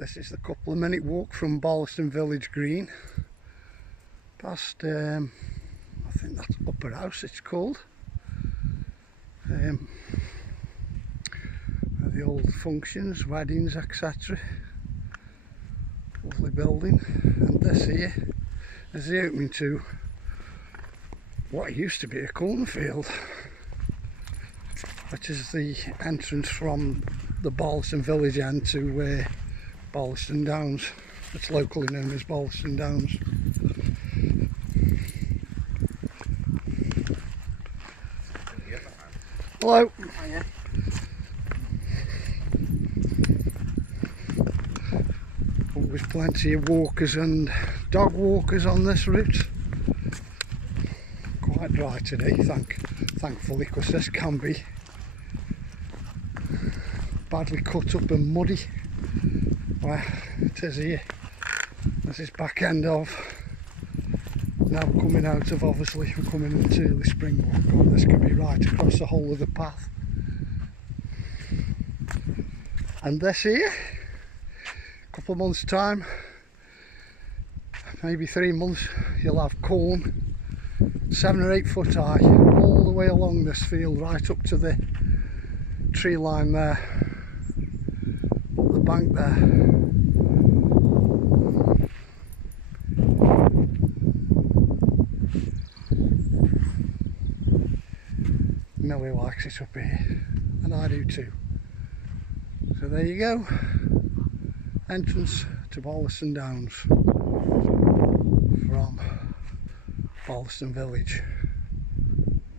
This is the couple of minute walk from Barlaston Village Green past I think that's Upper House it's called, where the old functions, weddings, etc. Lovely building. And this here is the opening to what used to be a cornfield, which is the entrance from the Barlaston Village end to Barlaston Downs. It's locally known as Barlaston Downs. Hello. Hiya. Always plenty of walkers and dog walkers on this route. Quite dry today, thankfully, because this can be badly cut up and muddy. Well, it is here. This is back end of. Now we're coming out of, obviously, we're coming into early spring. God, this could be right across the whole of the path. And this here, a couple of months' time, maybe 3 months, you'll have corn 7 or 8 foot high all the way along this field, right up to the tree line there, up the bank there. Millie likes it up here, and I do too. So there you go, entrance to Barlaston Downs from Barlaston Village.